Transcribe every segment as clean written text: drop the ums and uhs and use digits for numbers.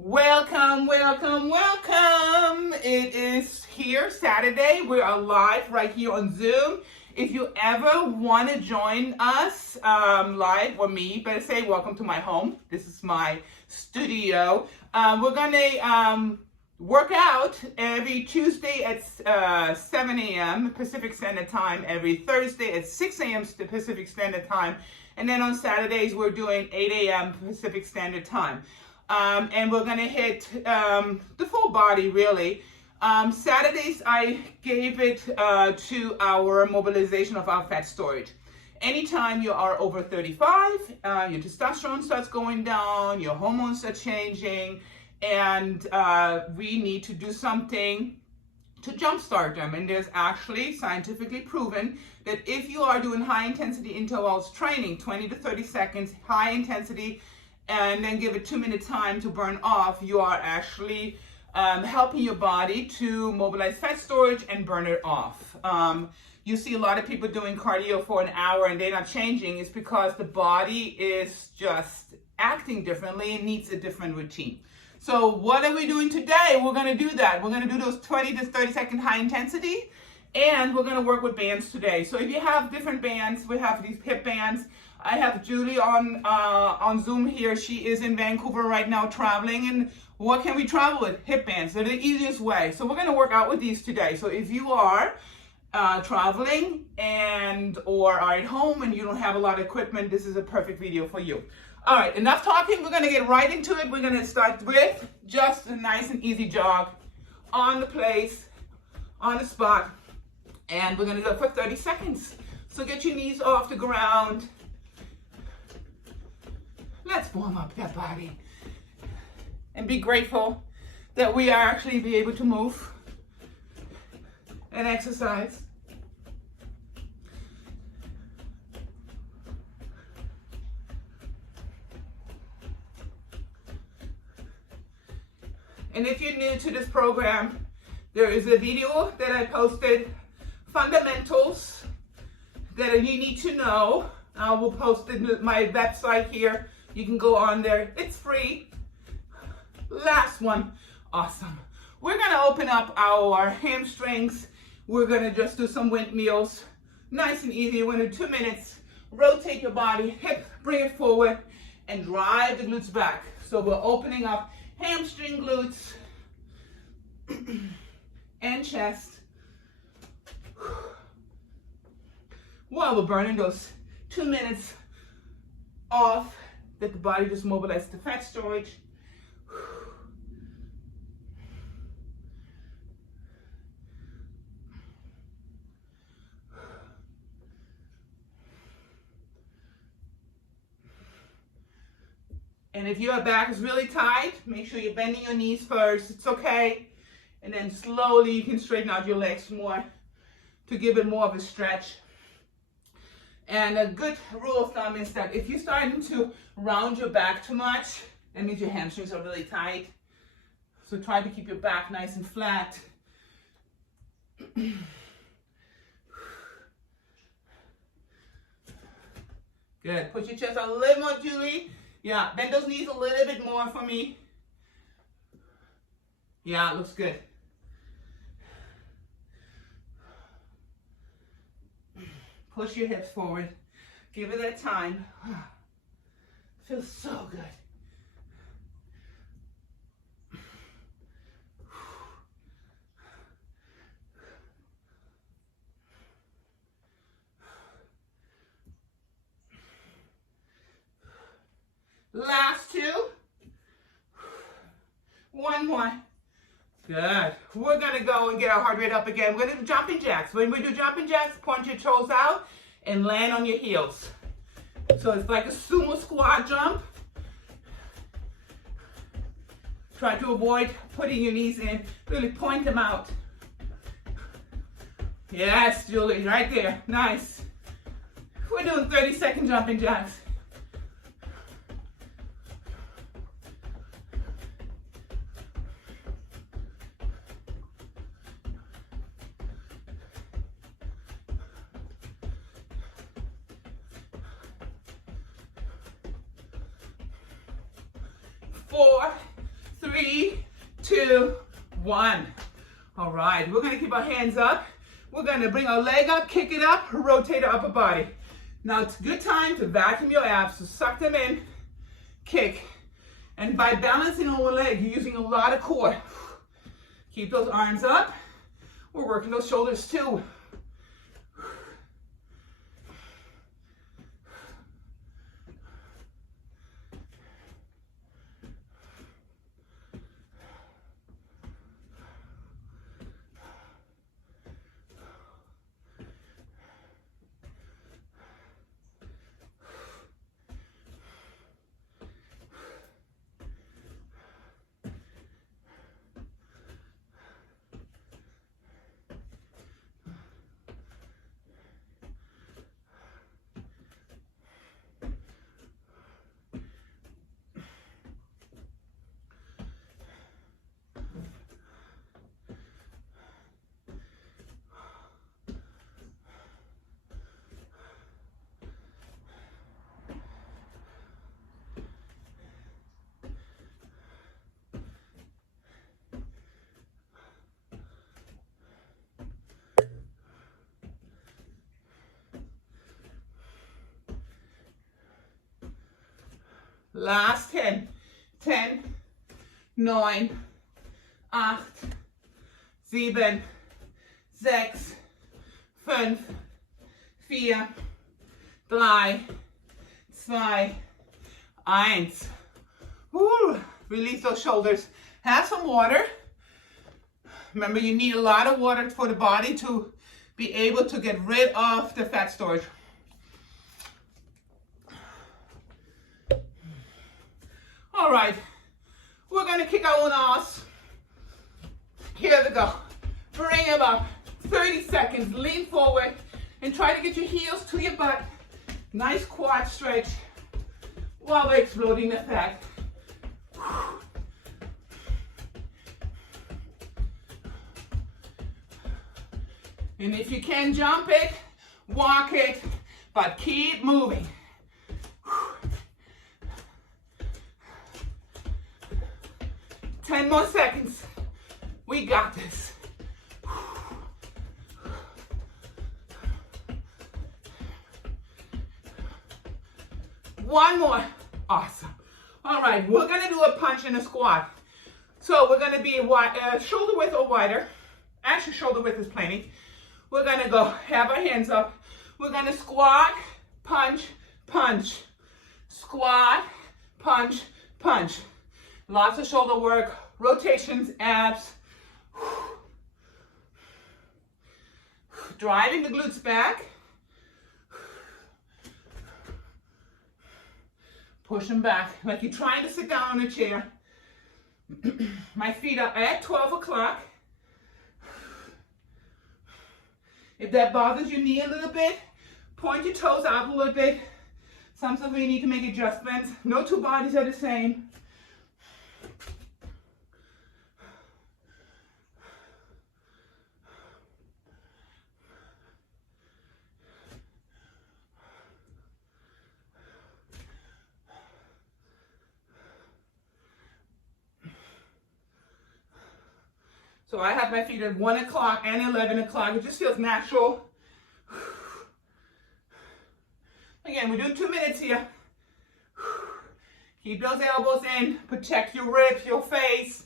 Welcome, welcome, welcome. It is here, Saturday. We are live right here on Zoom. If you ever want to join us live, or me, better say, welcome to my home. This is my studio. We're going to work out every Tuesday at 7 a.m. Pacific Standard Time, every Thursday at 6 a.m. Pacific Standard Time, and then on Saturdays we're doing 8 a.m. Pacific Standard Time. And we're gonna hit the full body really. Saturdays I gave it to our mobilization of our fat storage. Anytime you are over 35, your testosterone starts going down, your hormones are changing, and we need to do something to jumpstart them. And there's actually scientifically proven that if you are doing high intensity intervals training, 20 to 30 seconds, high intensity, and then give it 2-minute time to burn off, you are actually helping your body to mobilize fat storage and burn it off. You see a lot of people doing cardio for an hour and they're not changing. It's because the body is just acting differently and needs a different routine. So what are we doing today? We're going to do that. We're going to do those 20 to 30 second high intensity, and we're going to work with bands today. So if you have different bands, we have these hip bands. I have Julie on Zoom here. She is in Vancouver right now traveling. And what can we travel with? Hip bands. They're the easiest way. So we're going to work out with these today. So if you are traveling or are at home and you don't have a lot of equipment, this is a perfect video for you. All right, enough talking. We're going to get right into it. We're going to start with just a nice and easy jog on the place, on the spot. And we're going to do it for 30 seconds. So get your knees off the ground. Let's warm up that body and be grateful that we are actually be able to move and exercise. And if you're new to this program, there is a video that I posted, fundamentals that you need to know. I will post it on my website here. You can go on there. It's free. Last one. Awesome. We're going to open up our hamstrings. We're going to just do some windmills. Nice and easy. We're going to do 2 minutes. Rotate your body, hip, bring it forward, and drive the glutes back. So we're opening up hamstring, glutes, and chest. While we're burning those 2 minutes off, that the body just mobilizes the fat storage. And if your back is really tight, make sure you're bending your knees first. It's okay. And then slowly you can straighten out your legs more to give it more of a stretch. And a good rule of thumb is that if you're starting to round your back too much, that means your hamstrings are really tight. So try to keep your back nice and flat. Good. Put your chest a little more, Julie. Yeah, bend those knees a little bit more for me. Yeah, it looks good. Push your hips forward. Give it that time. Feels so good. Last two. One more. Good. We're going to go and get our heart rate up again. We're going to do jumping jacks. When we do jumping jacks, point your toes out and land on your heels. So it's like a sumo squat jump. Try to avoid putting your knees in. Really point them out. Yes, Julie, right there. Nice. We're doing 30-second jumping jacks. 3, 2, 1. All right, we're gonna keep our hands up. We're gonna bring our leg up, kick it up, rotate our upper body. Now it's a good time to vacuum your abs, so suck them in, kick. And by balancing on one leg, you're using a lot of core. Keep those arms up. We're working those shoulders too. Last 10. 10, 9, 8, 7, 6, 5, 4, 3, 2, 1. Woo. Release those shoulders. Have some water. Remember, you need a lot of water for the body to be able to get rid of the fat storage. All right, we're gonna kick our own ass. Here we go. Bring them up. 30 seconds. Lean forward and try to get your heels to your butt. Nice quad stretch while we're exploding the fat. And if you can jump it, walk it, but keep moving. 10 more seconds. We got this. One more. Awesome. All right, we're gonna do a punch and a squat. So we're gonna be shoulder width or wider. Actually, shoulder width is plenty. We're gonna go, have our hands up. We're gonna squat, punch, punch. Squat, punch, punch. Lots of shoulder work, rotations, abs. Driving the glutes back. Push them back like you're trying to sit down on a chair. My feet are at 12 o'clock. If that bothers your knee a little bit, point your toes out a little bit. Sometimes we need to make adjustments. No two bodies are the same. So I have my feet at 1 o'clock and 11 o'clock. It just feels natural. Again, we're doing 2 minutes here. Keep those elbows in. Protect your ribs, your face.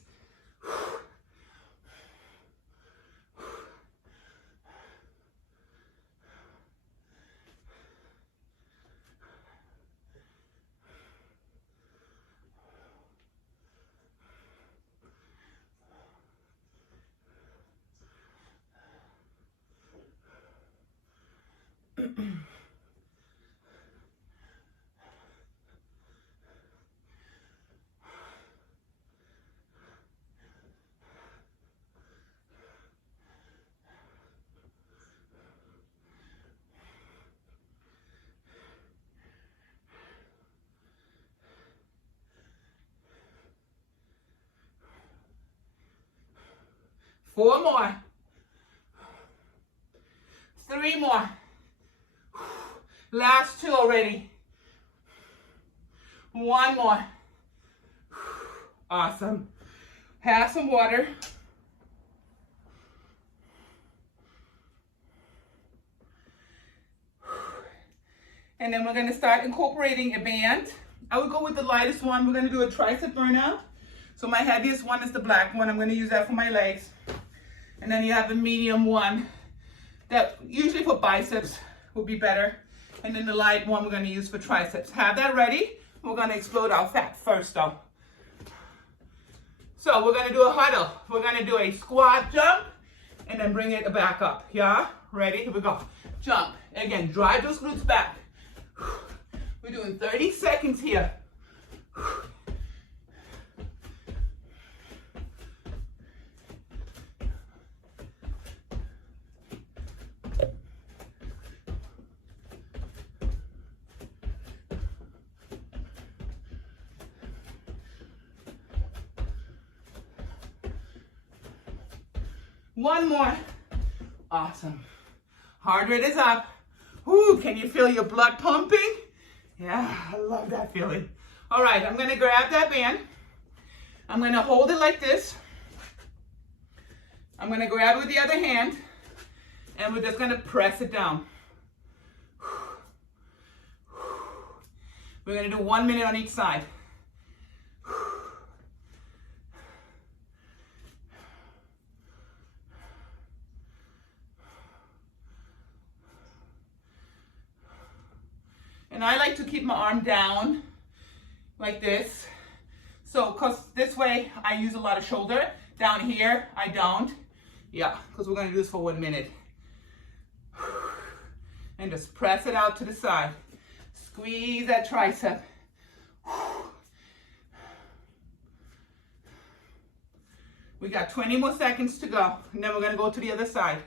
Four more. 3 more. Last 2 already. 1 more. Awesome. Have some water. And then we're gonna start incorporating a band. I would go with the lightest one. We're gonna do a tricep burnout. So my heaviest one is the black one. I'm gonna use that for my legs. And then you have a medium one that usually for biceps will be better. And then the light one we're gonna use for triceps. Have that ready. We're gonna explode our fat first though. So we're gonna do a huddle. We're gonna do a squat jump and then bring it back up. Yeah, ready? Here we go. Jump. Again, drive those glutes back. We're doing 30 seconds here. One more. Awesome. Heart rate is up. Ooh, can you feel your blood pumping? Yeah, I love that feeling. All right, I'm gonna grab that band. I'm gonna hold it like this. I'm gonna grab it with the other hand, and we're just gonna press it down. We're gonna do 1 minute on each side. And I like to keep my arm down like this. So, cause this way I use a lot of shoulder. Down here, I don't. Yeah, cause we're gonna do this for 1 minute. And just press it out to the side. Squeeze that tricep. We got 20 more seconds to go. And then we're gonna go to the other side.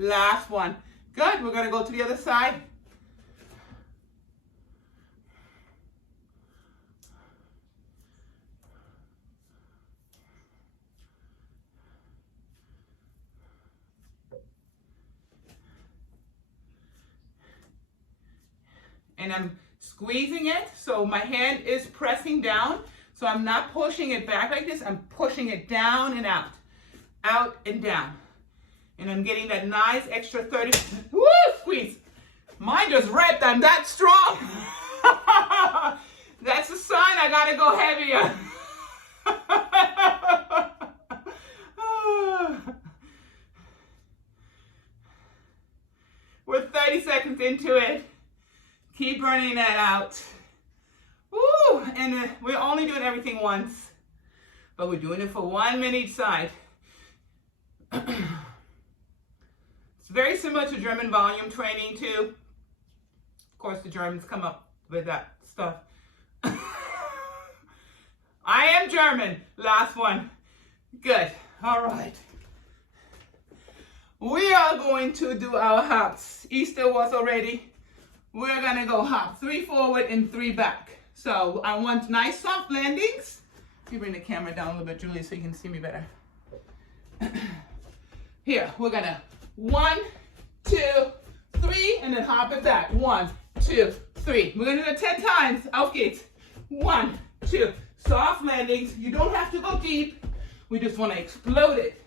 Last one. Good. We're going to go to the other side. And I'm squeezing it, so my hand is pressing down. So I'm not pushing it back like this. I'm pushing it down and out. Out and down. And I'm getting that nice extra 30, woo, squeeze. Mine just ripped, I'm that strong. That's a sign I gotta go heavier. We're 30 seconds into it. Keep burning that out. Woo, and we're only doing everything once, but we're doing it for 1 minute each side. It's very similar to German volume training too. Of course, the Germans come up with that stuff. I am German. Last one. Good. All right. We are going to do our hops. Easter was already. We're going to go hop 3 forward and 3 back. So I want nice soft landings. Let me bring the camera down a little bit, Julie, so you can see me better. Here, we're going to 1, 2, 3, and then hop it back. 1, 2, 3. We're going to do it 10 times. Auf geht's. 1, 2. Soft landings. You don't have to go deep. We just want to explode it.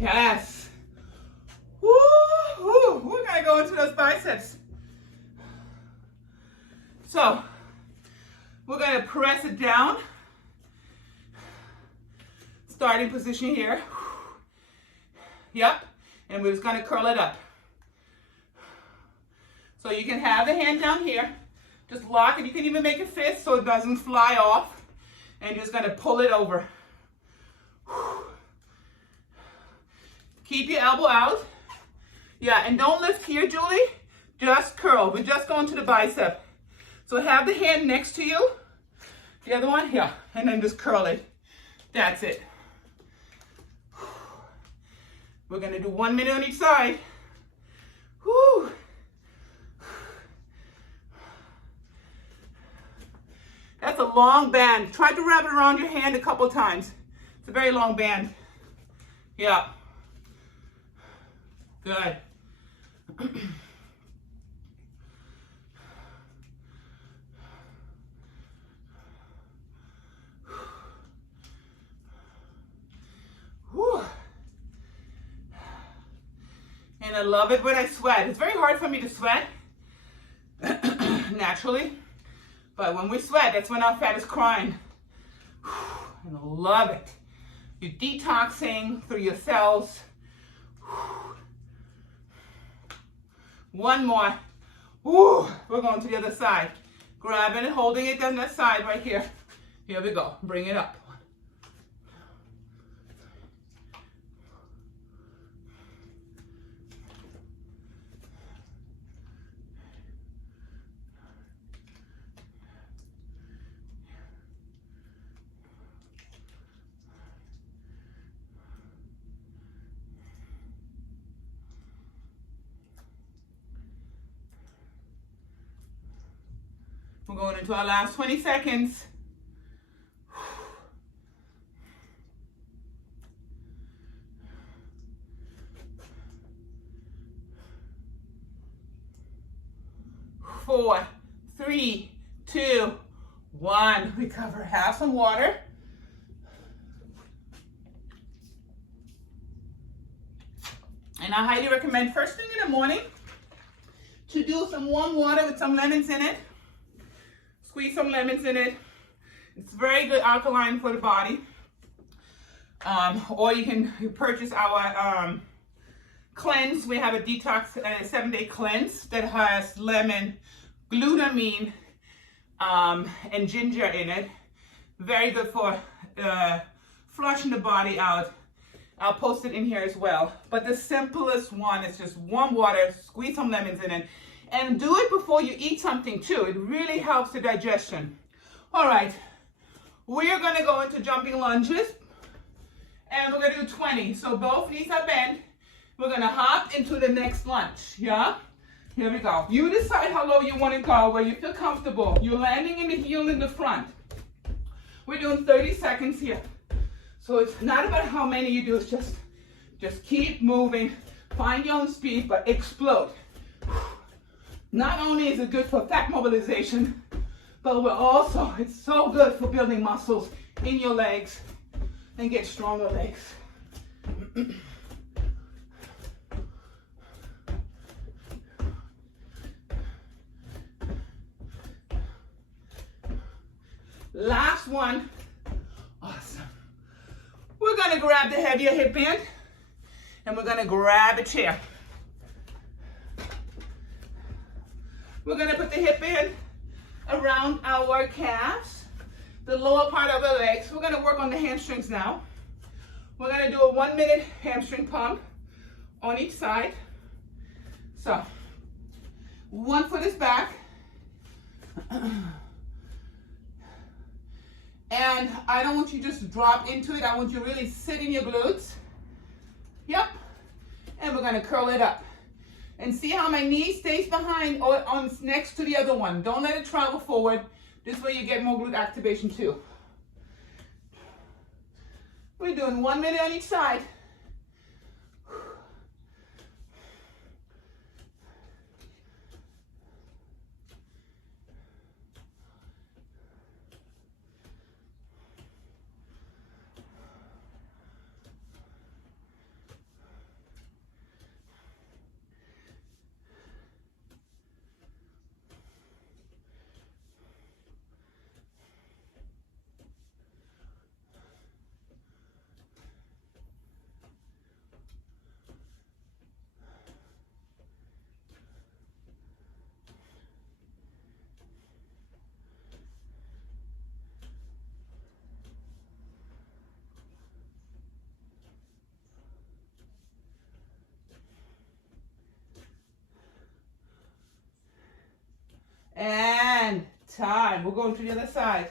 Yes. Woo, woo. We're going to go into those biceps. So, we're going to press it down. Starting position here. Yep. And we're just going to curl it up. So you can have the hand down here. Just lock it. You can even make a fist so it doesn't fly off. and just gonna pull it over. Keep your elbow out. Yeah, and don't lift here, Julie. Just curl. We're just going to the bicep. So have the hand next to you. The other one, yeah, and then just curl it. That's it. We're gonna do 1 minute on each side. Whew. That's a long band. Try to wrap it around your hand a couple times. It's a very long band. Yeah. Good. Whew. And I love it when I sweat. It's very hard for me to sweat naturally, but when we sweat, that's when our fat is crying. And I love it. You're detoxing through your cells. One more. Woo. We're going to the other side. Grabbing it, holding it on that side right here. Here we go. Bring it up. We're going into our last 20 seconds. Four, three, two, one. Recover. Have some water. And I highly recommend first thing in the morning to do some warm water with some lemons in it. Squeeze some lemons in it. It's very good alkaline for the body. Or you can purchase our cleanse. We have a detox 7-day cleanse that has lemon, glutamine, and ginger in it. Very good for flushing the body out. I'll post it in here as well. But the simplest one is just warm water, squeeze some lemons in it, and do it before you eat something too. It really helps the digestion. All right, we are gonna go into jumping lunges, and we're gonna do 20. So both knees are bent. We're gonna hop into the next lunge, yeah? Here we go. You decide how low you wanna go, where you feel comfortable. You're landing in the heel in the front. We're doing 30 seconds here. So it's not about how many you do, it's just keep moving, find your own speed, but explode. Not only is it good for fat mobilization, but it's so good for building muscles in your legs and get stronger legs. Last one. Awesome. We're gonna grab the heavier hip band and we're gonna grab a chair. We're gonna put the hip band around our calves, the lower part of our legs. We're gonna work on the hamstrings now. We're gonna do a 1 minute hamstring pump on each side. So, one foot is back. And I don't want you to just drop into it. I want you to really sit in your glutes. Yep. And we're gonna curl it up. And see how my knee stays behind or on next to the other one. Don't let it travel forward. This way you get more glute activation too. We're doing 1 minute on each side. And time. We're going to the other side.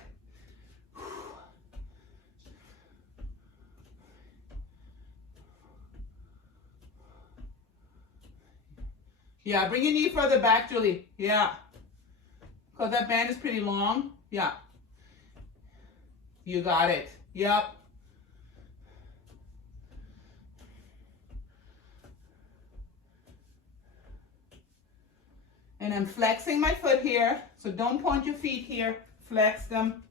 Yeah, bring your knee further back, Julie. Yeah. Because that band is pretty long. Yeah. You got it. Yep. And I'm flexing my foot here. So don't point your feet here. Flex them.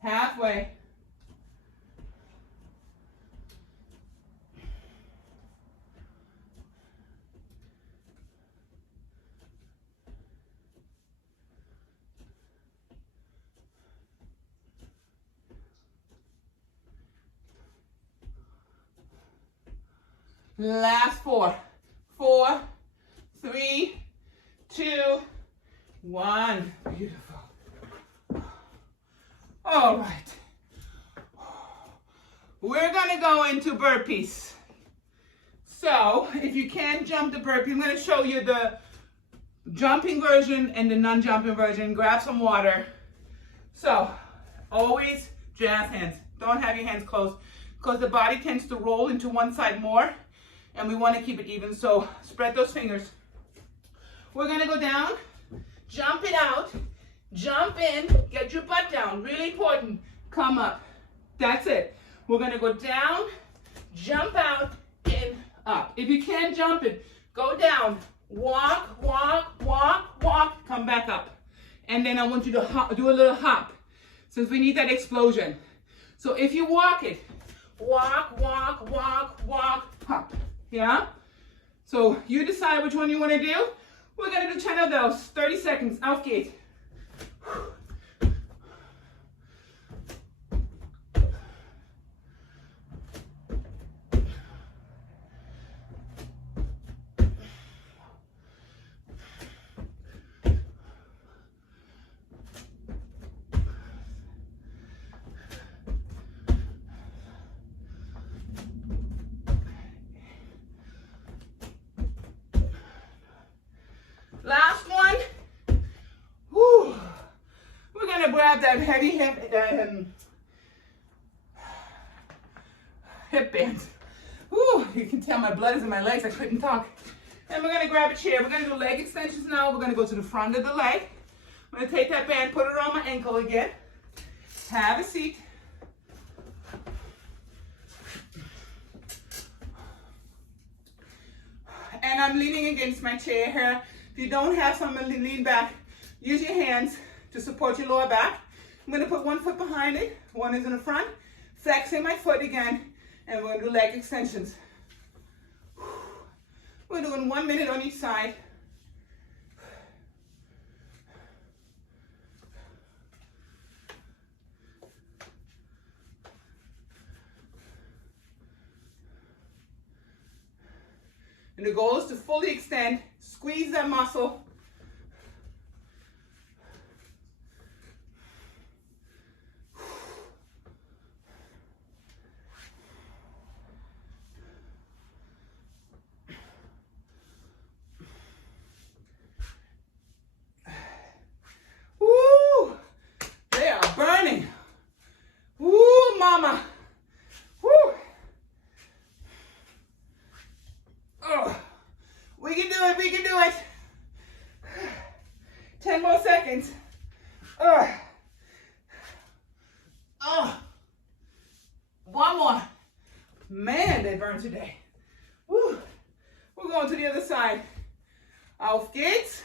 Halfway. Last 4. 4, 3, 2, 1. Beautiful. All right. We're going to go into burpees. So, if you can't jump the burpee, I'm going to show you the jumping version and the non-jumping version. Grab some water. So, always jazz hands. Don't have your hands closed because the body tends to roll into one side more and we want to keep it even. So, spread those fingers. We're going to go down, jump it out, jump in, get your butt down. Really important. Come up. That's it. We're going to go down, jump out, in, up. If you can't jump it, go down, walk, walk, walk, walk, come back up. And then I want you to hop, do a little hop, since we need that explosion. So if you walk it, walk, walk, walk, walk, hop. Yeah? So you decide which one you want to do. We're going to do 10 of those, 30 seconds, auf geht's. Last one. Whew. We're going to grab that heavy hip band. Whew. You can tell my blood is in my legs. I couldn't talk. And we're going to grab a chair. We're going to do leg extensions now. We're going to go to the front of the leg. I'm going to take that band, put it around my ankle again. Have a seat. And I'm leaning against my chair here. If you don't have someone to lean back, use your hands to support your lower back. I'm going to put one foot behind it, one is in the front, flexing my foot again, and we're going to do leg extensions. We're doing 1 minute on each side. And the goal is to fully extend, squeeze that muscle. Woo! They are burning. Woo, mama. Woo! Oh, we can do it, we can do it. 10 more seconds. Oh. One more. Man, they burn today. Woo. We're going to the other side. Auf geht's.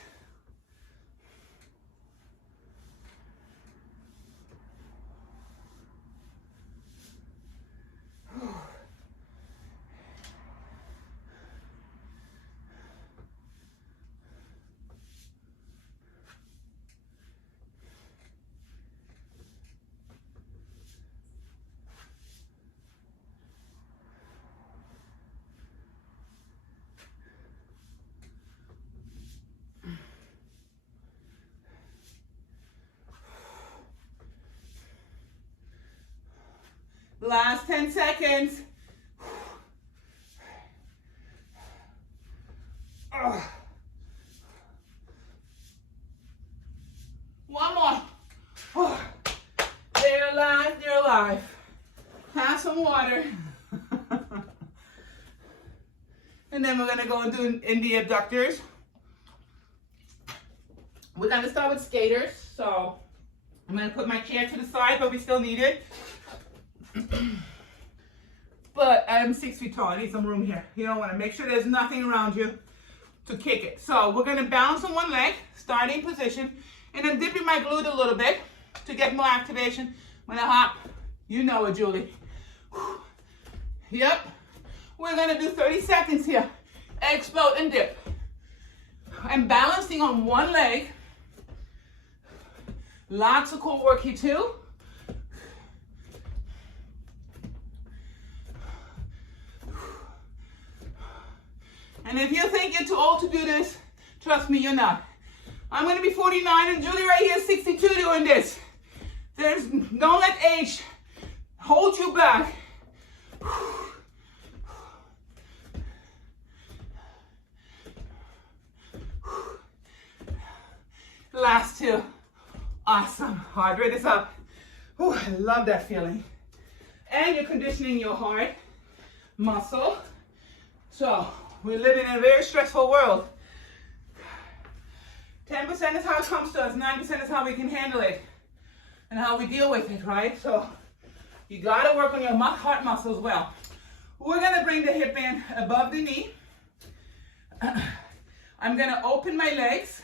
Last 10 seconds. One more. They're alive, they're alive. Have some water. And then we're gonna go and do in the abductors. We're gonna start with skaters. So I'm gonna put my chair to the side, but we still need it. But I'm 6 feet tall, I need some room here. You don't wanna make sure there's nothing around you to kick it. So we're gonna balance on one leg, starting position, and I'm dipping my glute a little bit to get more activation. When I hop, you know it, Julie. Yep. We're gonna do 30 seconds here. Explode and dip. I'm balancing on one leg. Lots of core work here too. And if you think you're too old to do this, trust me, you're not. I'm gonna be 49 and Julie right here is 62 doing this. Don't let age hold you back. Last two. Awesome. Heart rate is up. Whew, I love that feeling. And you're conditioning your heart muscle. So we live in a very stressful world. 10% is how it comes to us. 9% is how we can handle it and how we deal with it, right? So you gotta work on your heart muscle as well. We're gonna bring the hip in above the knee. I'm gonna open my legs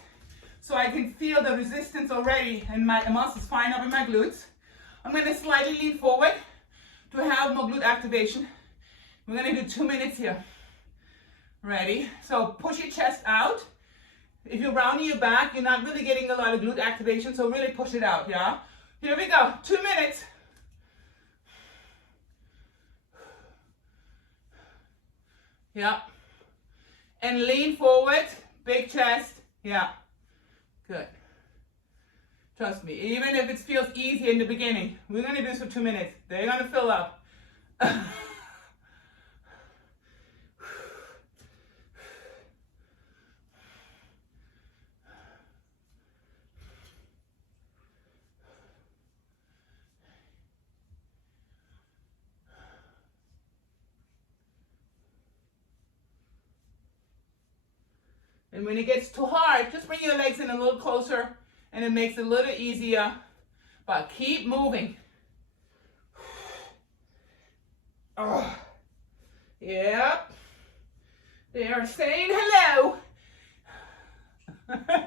so I can feel the resistance already and my muscles fine up in my glutes. I'm gonna slightly lean forward to have more glute activation. We're gonna do 2 minutes here. Ready? So push your chest out. If you're rounding your back, you're not really getting a lot of glute activation, so really push it out, yeah? Here we go, 2 minutes. Yeah. And lean forward, big chest, yeah. Good. Trust me, even if it feels easy in the beginning, we're gonna do this for 2 minutes. They're gonna fill up. And when it gets too hard, just bring your legs in a little closer and it makes it a little easier. But keep moving. Oh. Yep. They are saying hello.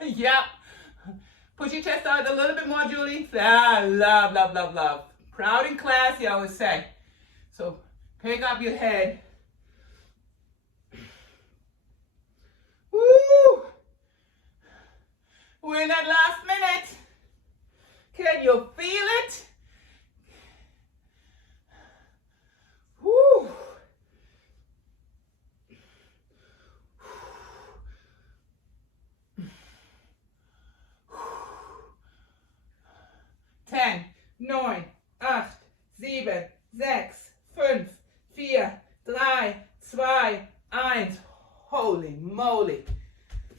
Yep. Push your chest out a little bit more, Julie. Ah, love, love, love, love. Proud and classy, I always say. So pick up your head. Woo! We're in that last minute. Can you feel it? Woo! 10, 9, 8, 7, 6, 5, 4, 3, 2, 1. Holy moly.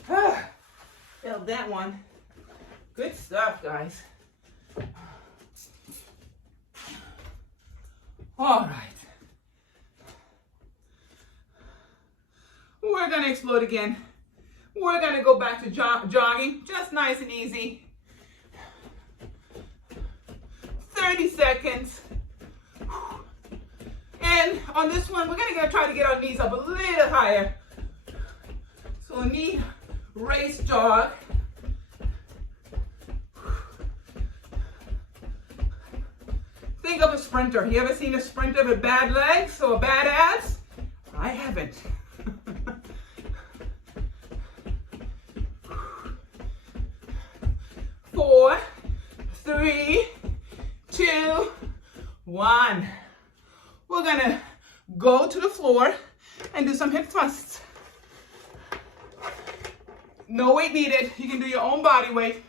Felt that one. Good stuff, guys. All right. We're going to explode again. We're going to go back to jogging, just nice and easy. 30 seconds. And on this one, we're going to try to get our knees up a little higher. So knee race jog. Think of a sprinter. You ever seen a sprinter with bad legs or bad abs? I haven't. 4, 3, 2, 1. We're gonna go to the floor and do some hip thrusts. No weight needed. You can do your own body weight.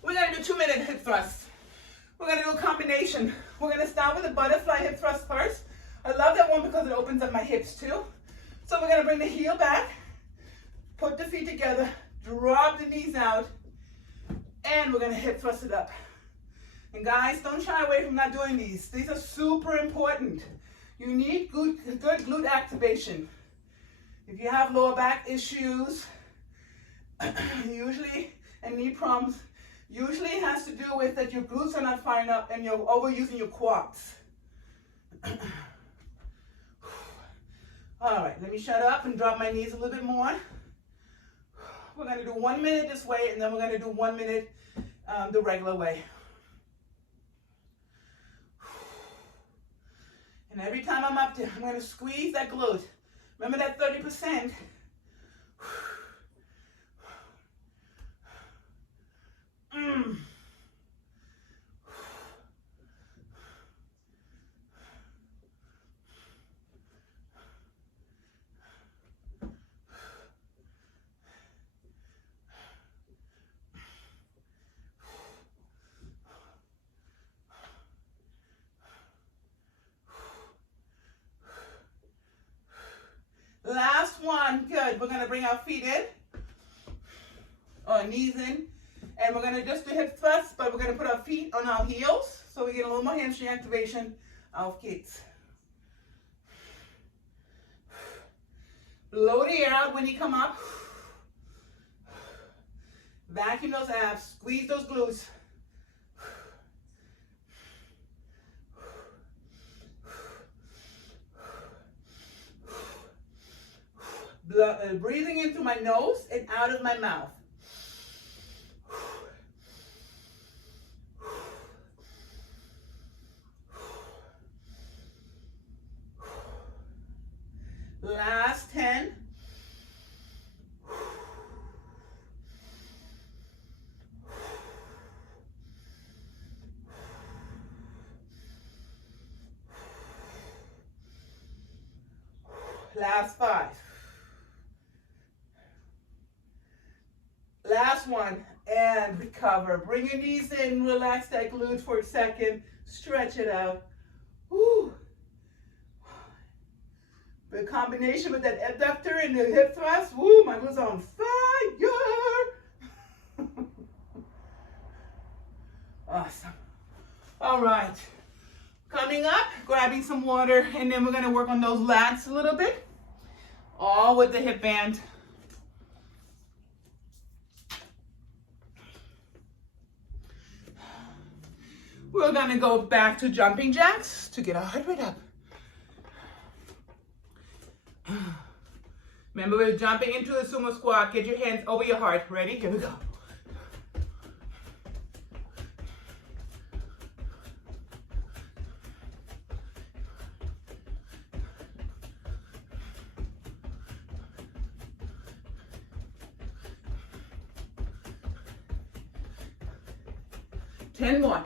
We're gonna do 2-minute hip thrusts. We're gonna do a combination. We're gonna start with a butterfly hip thrust first. I love that one because it opens up my hips too. So we're gonna bring the heel back, put the feet together, drop the knees out, and we're gonna hip thrust it up. And guys, don't shy away from not doing these. These are super important. You need good glute activation. If you have lower back issues, usually, and knee problems, usually it has to do with that your glutes are not firing up and you're overusing your quads. All right, let me shut up and drop my knees a little bit more. We're gonna do 1 minute this way, and then we're gonna do 1 minute the regular way. And every time I'm up there, I'm gonna squeeze that glute. Remember that 30%. Last one, good. We're gonna bring our feet in, or knees in, and we're gonna just do hip thrusts, but we're gonna put our feet on our heels, so we get a little more hamstring activation of kids. Blow the air out when you come up. Vacuum those abs, squeeze those glutes. Breathing in through my nose and out of my mouth. Last 10. Last 5. Last one, and recover. Bring your knees in, relax that glute for a second, stretch it out. Woo. The combination with that abductor and the hip thrust, woo, my glutes are on fire. Awesome. All right. Coming up, grabbing some water, and then we're gonna work on those lats a little bit, all with the hip band. We're gonna go back to jumping jacks to get our heart rate up. Remember, we're jumping into the sumo squat. Get your hands over your heart. Ready? Here we go. Ten more.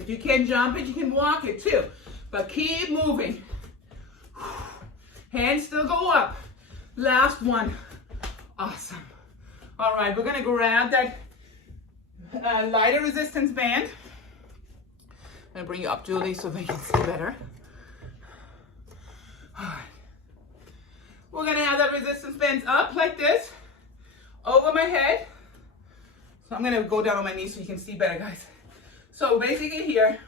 If you can't jump it, you can walk it too. But keep moving. Hands still go up. Last one. Awesome. All right, we're gonna grab that lighter resistance band. I'm gonna bring you up, Julie, so they can see better. All right. We're gonna have that resistance band up like this, over my head. So I'm gonna go down on my knees so you can see better, guys. So basically here,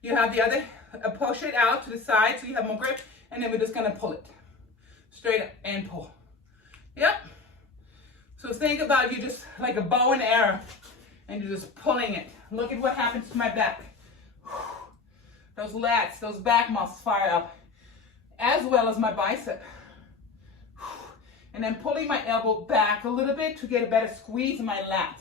you have the other, push it out to the side so you have more grip, and then we're just gonna pull it. Straight up and pull. Yep. So think about you just like a bow and arrow, and you're just pulling it. Look at what happens to my back. Those lats, those back muscles fire up, as well as my bicep. And then pulling my elbow back a little bit to get a better squeeze in my lat.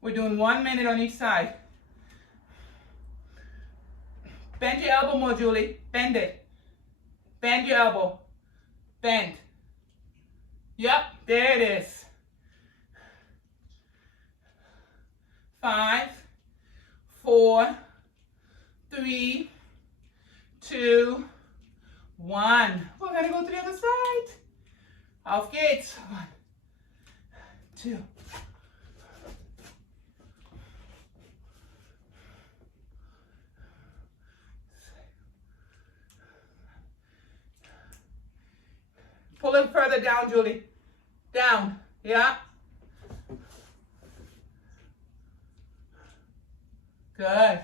We're doing 1 minute on each side. Bend your elbow more, Julie. Bend it. Bend your elbow. Bend. Yep, there it is. 5, 4, 3, 2, 1. We're gonna go to the other side. Auf geht's. 1, 2. Pull it further down, Julie. Down. Yeah. Good.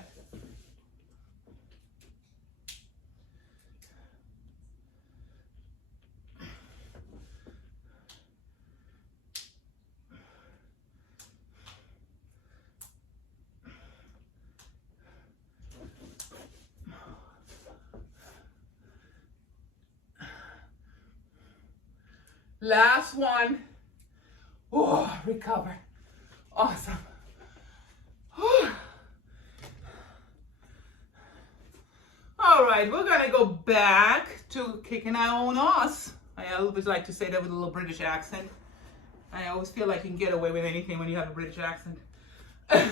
Last one. Oh, recover. Awesome. All right, we're gonna go back to kicking our own ass. I always like to say that with a little British accent. I always feel like you can get away with anything when you have a British accent. Is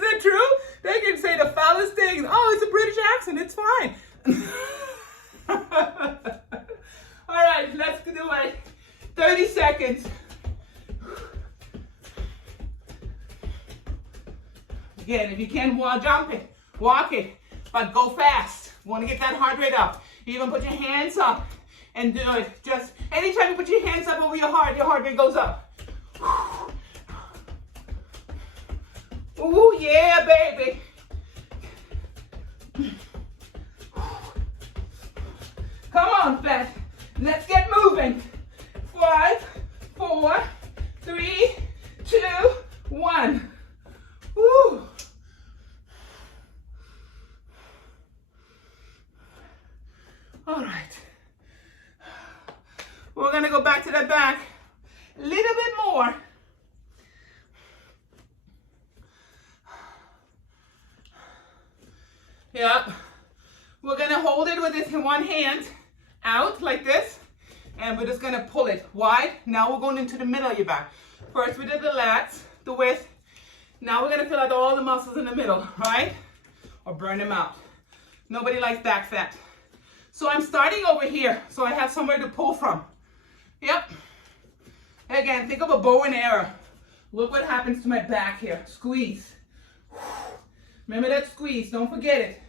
that true? They can say the foulest things. Oh, it's a British accent. It's fine. All right, let's do it. 30 seconds. Again, if you can jump it, walk it, but go fast. You want to get that heart rate up. Even put your hands up and do it. Just anytime you put your hands up over your heart rate goes up. Ooh, yeah, baby. Come on, Beth. Let's get moving. 5, 4, 3, 2, 1. Woo. All right. We're gonna go back to the back a little bit more. Yep. We're gonna hold it with this in one hand out like this, and we're just gonna pull it wide. Now we're going into the middle of your back. First we did the lats, the width. Now we're gonna fill out all the muscles in the middle, right? Or burn them out. Nobody likes back fat. So I'm starting over here, so I have somewhere to pull from. Yep. Again, think of a bow and arrow. Look what happens to my back here. Squeeze. Remember that squeeze, don't forget it.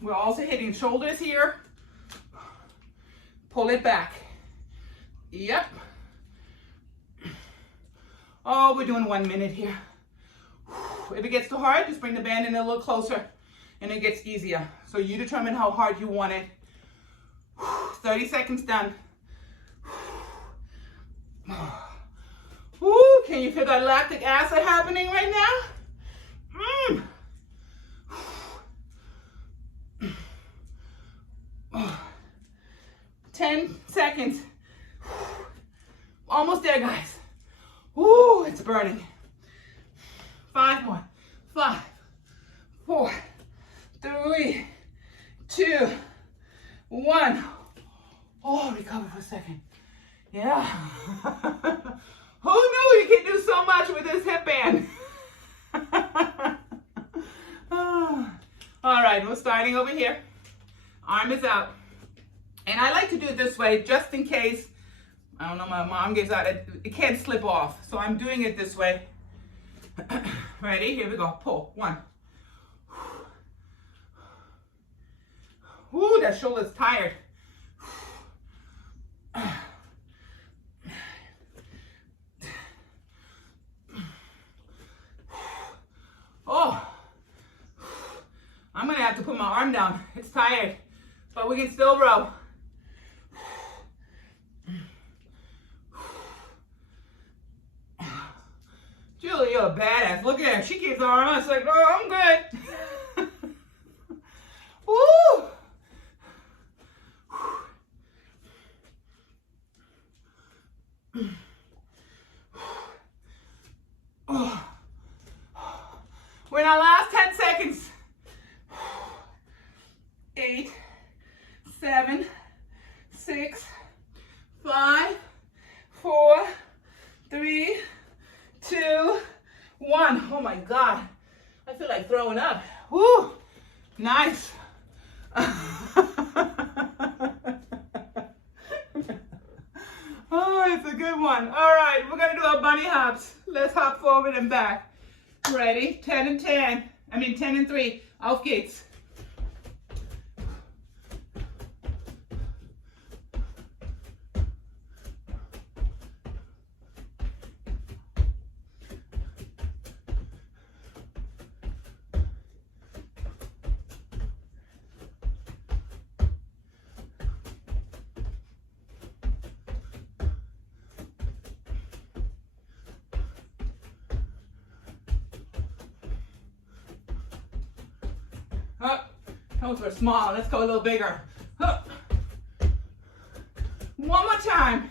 We're also hitting shoulders here. Pull it back. Yep. Oh, we're doing 1 minute here. If it gets too hard, just bring the band in a little closer and it gets easier. So you determine how hard you want it. 30 seconds done. Ooh, can you feel that lactic acid happening right now? 10 seconds. Almost there, guys. Ooh, it's burning. 5 more. 5, 4, 3, 2, 1. Oh, recover for a second. Yeah. Who knew you could do so much with this hip band? All right, we're starting over here. Arm is out. And I like to do it this way just in case, I don't know, my mom gets out, it can't slip off. So I'm doing it this way. Ready? Here we go. Pull. 1. Ooh, that shoulder's tired. Oh, I'm gonna have to put my arm down. It's tired, but we can still row. Julie, you're a badass. Look at her. She keeps her arm on. She's like, oh, I'm good. Woo! We're in our last 10 seconds. 8, 7, 6, 5, 4, 3, 2, 1. Oh my God. I feel like throwing up. Woo. Nice. Oh, it's a good one. All right, we're going to do our bunny hops. Let's hop forward and back. Ready? 10 and 10. 10 and 3. Auf geht's. Up. Those were small. Let's go a little bigger. Up. One more time.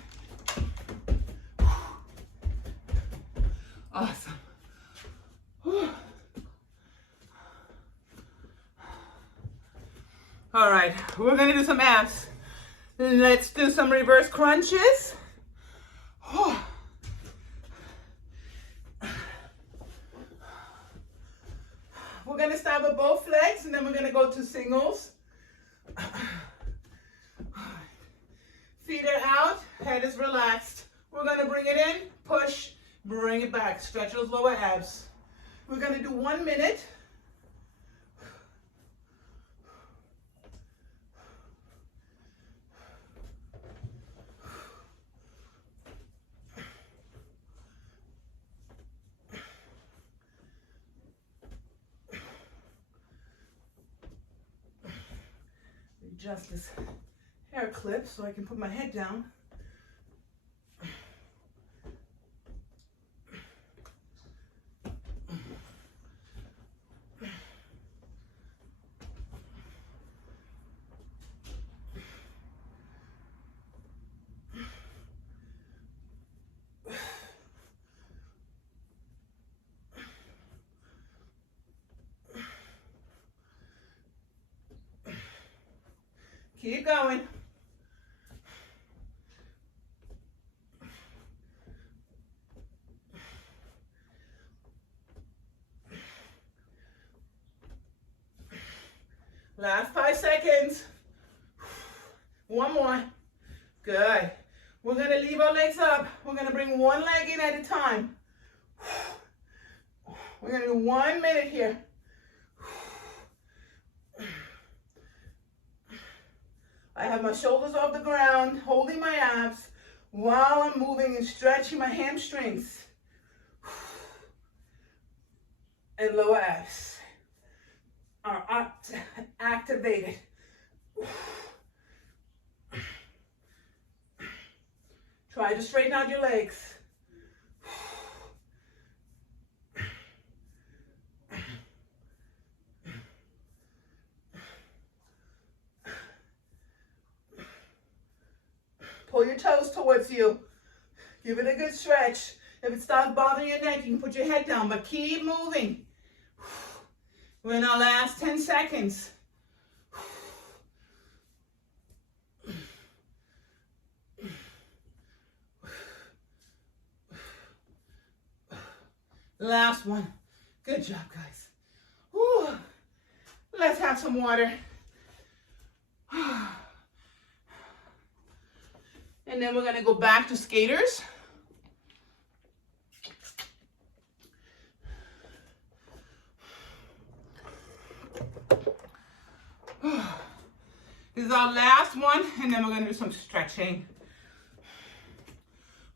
Awesome. All right, we're gonna do some abs. Let's do some reverse crunches. We're gonna start with both legs and then we're gonna go to singles. Feet are out, head is relaxed. We're gonna bring it in, push, bring it back. Stretch those lower abs. We're gonna do 1 minute. Adjust this hair clip so I can put my head down. Keep going. Last 5 seconds. One more. Good. We're going to leave our legs up. We're going to bring one leg in at a time. We're going to do 1 minute here. I have my shoulders off the ground, holding my abs while I'm moving and stretching my hamstrings. And lower abs are activated. Try to straighten out your legs. Pull your toes towards you. Give it a good stretch. If it starts bothering your neck, you can put your head down, but keep moving. We're in our last 10 seconds. Last one. Good job, guys. Whew. Let's have some water. And then we're going to go back to skaters. This is our last one, and then we're going to do some stretching.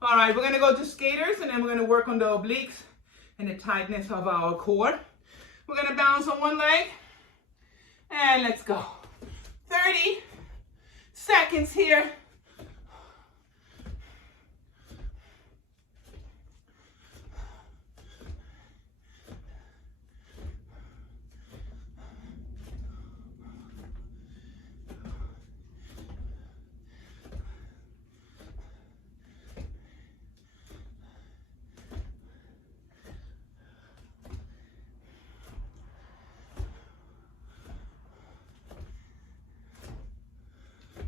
All right, we're going to go to skaters, and then we're going to work on the obliques and the tightness of our core. We're going to balance on one leg, and let's go. 30 seconds here.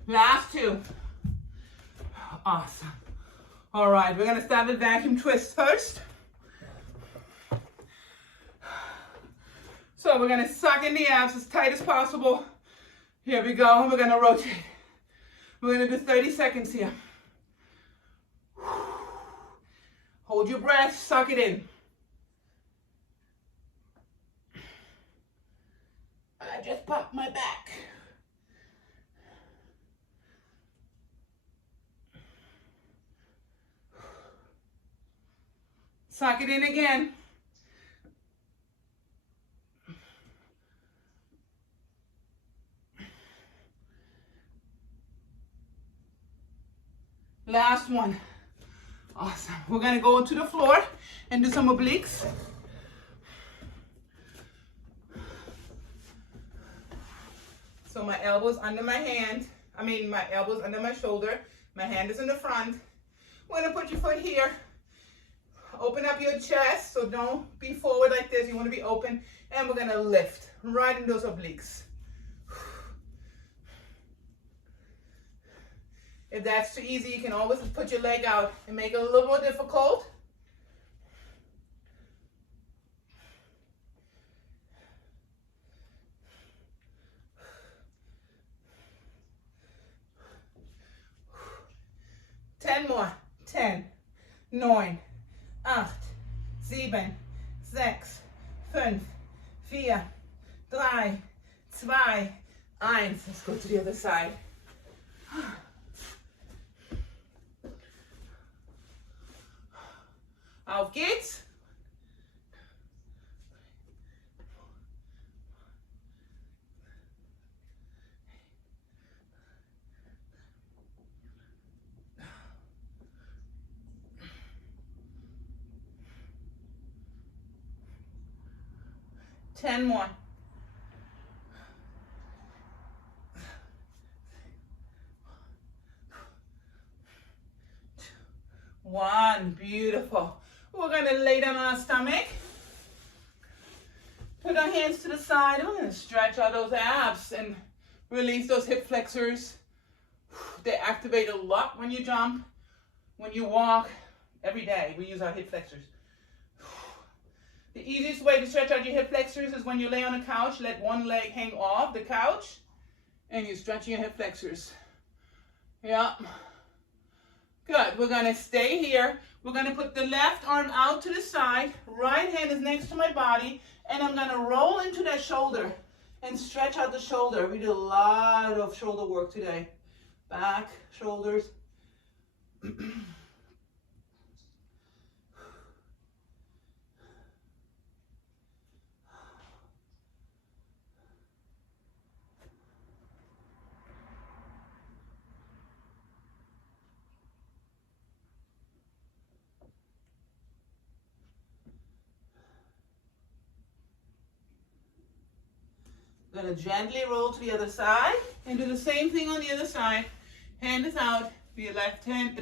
Last 2. Awesome. All right, we're gonna start with vacuum twist first. So we're gonna suck in the abs as tight as possible. Here we go, we're gonna rotate. We're gonna do 30 seconds here. Hold your breath, suck it in. I just popped my back. Suck it in again. Last one. Awesome. We're going to go to the floor and do some obliques. So my elbows under my hand. My elbows under my shoulder. My hand is in the front. We're going to put your foot here. Open up your chest, so don't be forward like this. You want to be open. And we're going to lift right in those obliques. If that's too easy, you can always put your leg out and make it a little more difficult. Ten more. 10, 9, 8, 7, 6, 5, 4, 3, 2, 1. Let's go to the other side. Auf geht's. Ten more. One. Beautiful. We're going to lay down on our stomach. Put our hands to the side. We're going to stretch out those abs and release those hip flexors. They activate a lot when you jump, when you walk. Every day we use our hip flexors. The easiest way to stretch out your hip flexors is when you lay on a couch, let one leg hang off the couch, and you stretch your hip flexors. Yeah. Good. We're going to stay here. We're going to put the left arm out to the side. Right hand is next to my body. And I'm going to roll into that shoulder and stretch out the shoulder. We did a lot of shoulder work today. Back, shoulders. Gonna gently roll to the other side and do the same thing on the other side. Hand is out. Your left hand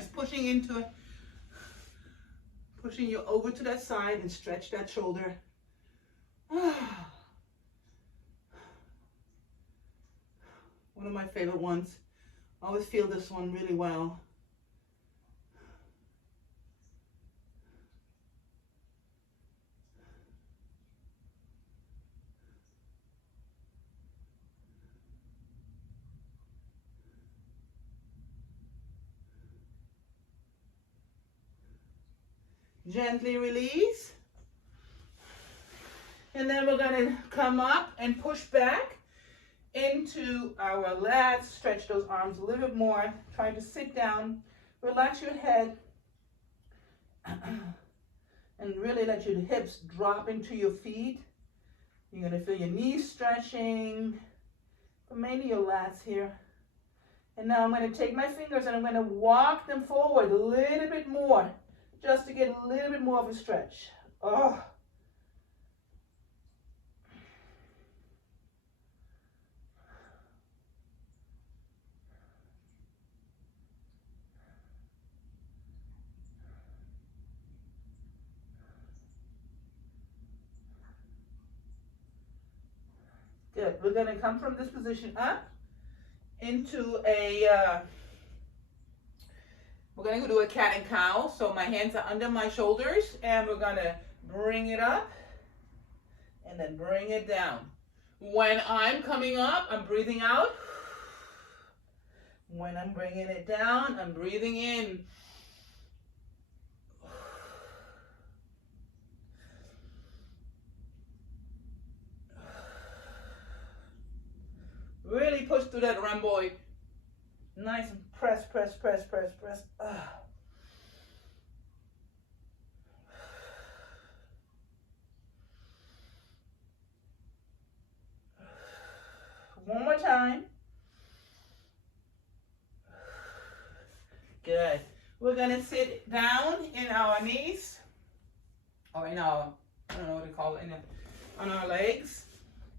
is pushing into it, pushing you over to that side and stretch that shoulder. One of my favorite ones. I always feel this one really well. Gently release. And then we're going to come up and push back into our lats. Stretch those arms a little bit more. Try to sit down. Relax your head. And really let your hips drop into your feet. You're going to feel your knees stretching. But mainly your lats here. And now I'm going to take my fingers and I'm going to walk them forward a little bit more. Just to get a little bit more of a stretch. Oh. Good. We're going to come from this position up into a we're going to do a cat and cow. So my hands are under my shoulders and we're going to bring it up and then bring it down. When I'm coming up, I'm breathing out. When I'm bringing it down, I'm breathing in. Really push through that rhomboid. Nice and press, press, press, press, press. One more time. Good. We're gonna sit down in our knees, or in our, I don't know what to call it, on our legs.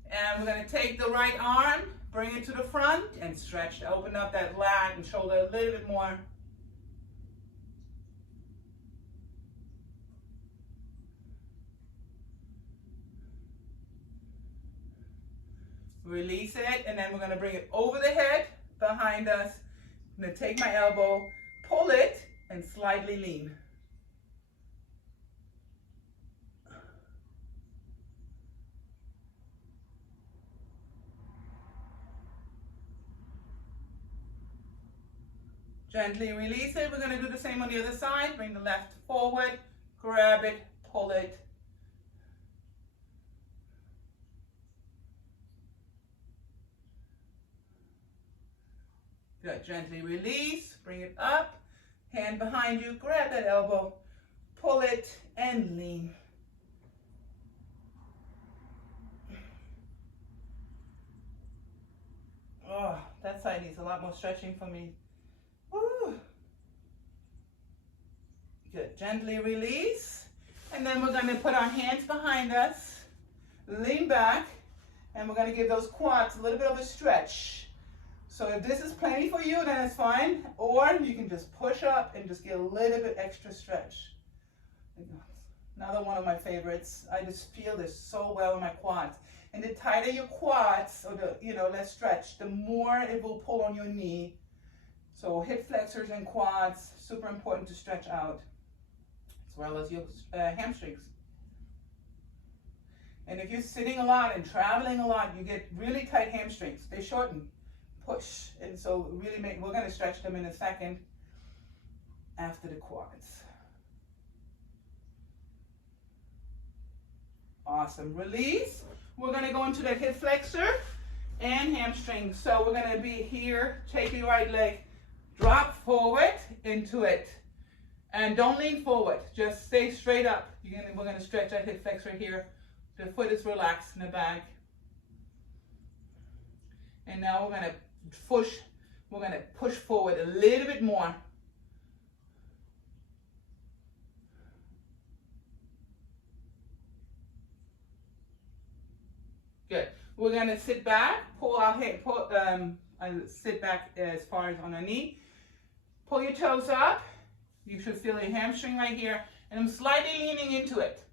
And we're gonna take the right arm, bring it to the front, and stretch. Open up that lat and shoulder a little bit more. Release it, and then we're gonna bring it over the head, behind us. I'm gonna take my elbow, pull it, and slightly lean. Gently release it. We're gonna do the same on the other side. Bring the left forward, grab it, pull it. Good. Gently release, bring it up, hand behind you, grab that elbow, pull it, and lean. Oh, that side needs a lot more stretching for me. Woo. Good. Gently release, and then we're going to put our hands behind us, lean back, and we're going to give those quads a little bit of a stretch. So if this is plenty for you, then it's fine. Or you can just push up and just get a little bit extra stretch. Another one of my favorites. I just feel this so well in my quads. And the tighter your quads, or the less stretch, the more it will pull on your knee. So hip flexors and quads, super important to stretch out, as well as your hamstrings. And if you're sitting a lot and traveling a lot, you get really tight hamstrings. They shorten. Push, and so really we're going to stretch them in a second after the quads. Awesome. Release. We're going to go into that hip flexor and hamstring. So we're going to be here, take your right leg, drop forward into it, and don't lean forward, just stay straight up. We're going to stretch that hip flexor here. The foot is relaxed in the back, and now we're going to push forward a little bit more. Good. We're going to sit back, pull our head, sit back as far as on our knee. Pull your toes up. You should feel your hamstring right here. And I'm slightly leaning into it.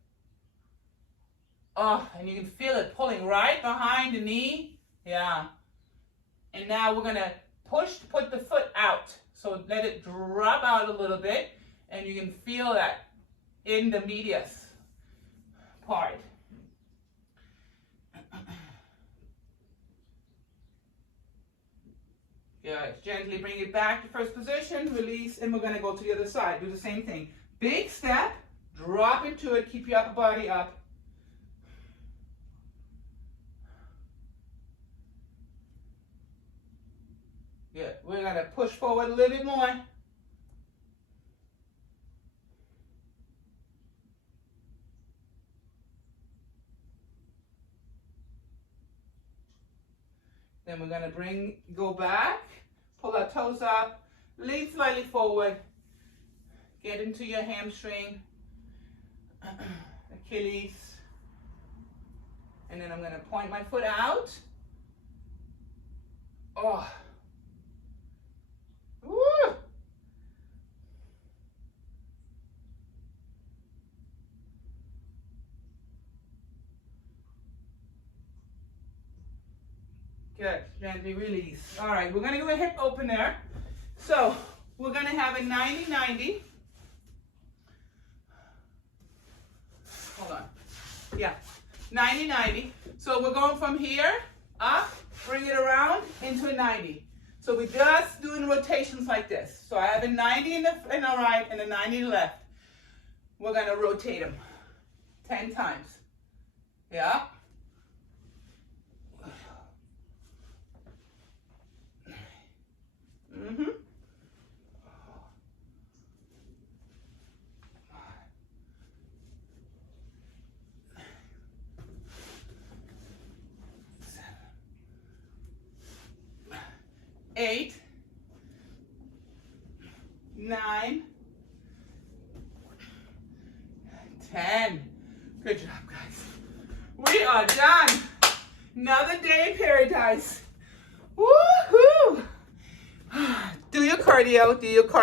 Oh, and you can feel it pulling right behind the knee. Yeah. And now we're going to put the foot out. So let it drop out a little bit. And you can feel that in the medius part. Good. Gently bring it back to first position, release, and we're going to go to the other side. Do the same thing. Big step, drop into it, keep your upper body up. Good. We're going to push forward a little bit more. Then we're going to go back, pull our toes up, lean slightly forward, get into your hamstring, Achilles, and then I'm going to point my foot out. Oh. Woo. Good. Gently release. All right, we're going to do a hip opener. So we're going to have a 90-90. Hold on. Yeah. 90, 90. So we're going from here, up, bring it around into a 90. So we're just doing rotations like this. So I have a 90 in the right and a 90 in the left. We're going to rotate them 10 times. Yeah. Mm-hmm. Eight, 9, 10. Good job, guys. We are done. Another day in paradise. Woohoo! Do your cardio, do your cardio.